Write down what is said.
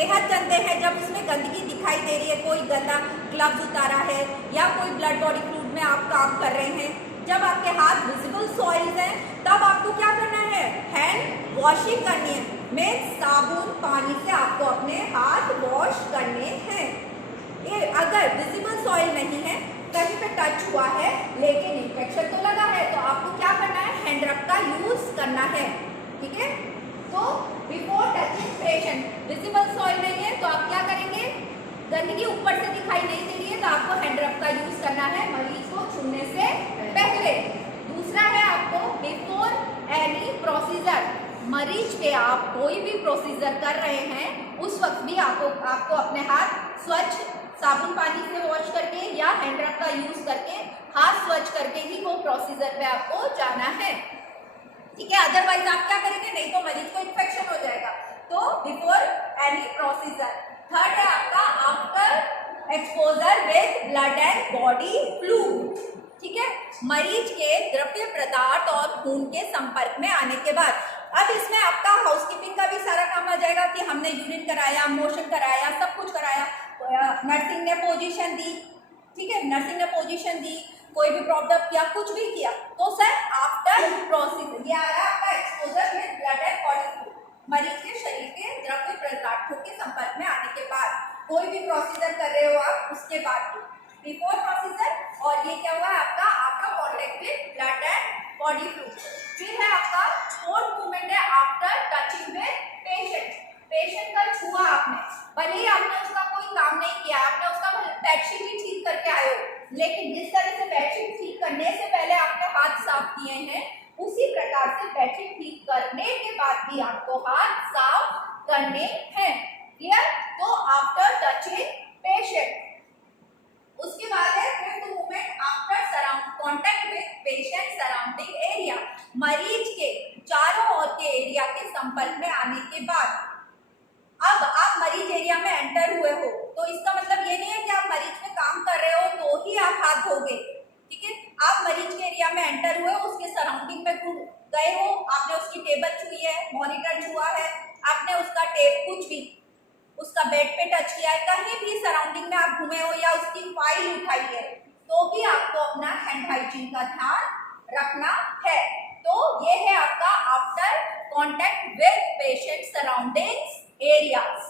बेहद गंदे हैं जब उसमें गंदगी दिखाई दे रही है, कोई गंदा ग्लव्स उतारा है या कोई ब्लड बॉडी फ्लूइड में आप काम कर रहे हैं, जब आपके हाथ विजिबल सॉइल्स हैं, तब आपको क्या करना है, हैंड वॉशिंग करनी है। मीन्स साबुन पानी से आपको अपने हाथ वॉश करने हैं। ये अगर विजिबल सॉइल नहीं है, कहीं पे टच हुआ है लेकिन इन्फेक्शन तो लगा है, तो आपको क्या करना है, हैंड रब का यूज करना है। ठीक है, तो before touching patient, visible soil नहीं है तो आप क्या करेंगे, गंदगी ऊपर से दिखाई नहीं दे रही है तो आपको हैंड रब का यूज करना है मरीज को छूने से पहले। दूसरा है आपको बिफोर एनी प्रोसीजर, मरीज पे आप कोई भी प्रोसीजर कर रहे हैं उस वक्त भी आपको अपने हाथ स्वच्छ साबुन पानी से वॉश करके या हैंड रब का यूज करके हाथ स्वच्छ करके ही वो प्रोसीजर पे आपको जाना है। ठीक है, अदरवाइज आप क्या करेंगे, नहीं तो मरीज को इन्फेक्शन हो जाएगा। तो बिफोर एनी प्रोसीजर। थर्ड है आपका after exposure with blood and body fluid. ठीक है, मरीज के द्रव्य पदार्थ और खून के संपर्क में आने के बाद, अब इसमें आपका हाउसकीपिंग का भी सारा काम आ जाएगा कि हमने यूरिन कराया, मोशन कराया, सब कुछ कराया, नर्सिंग ने पोजीशन दी। ठीक है, नर्सिंग ने पोजीशन दी, कोई भी प्रॉब्लम किया, कुछ भी किया, तो सर आफ्टर प्रोसीजर ये आ रहा है आपका exposure with blood and body fluid, मरीज के शरीर के द्रव्य पदार्थों के संपर्क में आने के बाद कोई भी प्रोसीजर कर रहे हो आप, उसके बाद बिफोर प्रोसीजर, और ये क्या हुआ है आपका after contact with blood and body fluid. फिर है आपका फोर्थ मूवमेंट है after touching with patient. Patient का छुआ आपने, भले ही आपने उसका कोई काम नहीं किया, आपने उसका बेडशीट ही ठीक करके आए हो, लेकिन जिस तरह से बेडशीट ठीक करने से पहले आपने हाथ साफ किए हैं, उसी प्रकार से बेडशीट ठीक करने के बाद भी आपको हाथ साफ करने हैं। क्लियर? तो आफ्टर टचिंग पेशेंट। उसके बाद है fifth movement after contact with patient surrounding area, मरीज के चारों ओर के एरिया के संपर्क में आने के बाद। अब आप मरीज एरिया में एंटर हुए हो तो इसका मतलब ये नहीं है कि आप मरीज में काम कर रहे हो तो ही आप हाथ धोगे। ठीक है, आप मरीज के एरिया में एंटर हुए, उसके सराउंडिंग में गए हो, आपने उसकी टेबल छुई है, मॉनिटर छुआ है, आपने उसका टेप कुछ भी उसका बेड पे टच किया है, कहीं भी सराउंडिंग में आप घूमे हो या उसकी फाइल उठाई है, तो भी आपको अपना हैंड हाइजीन का ध्यान रखना है। तो ये है आपका after contact with patient surroundings areas.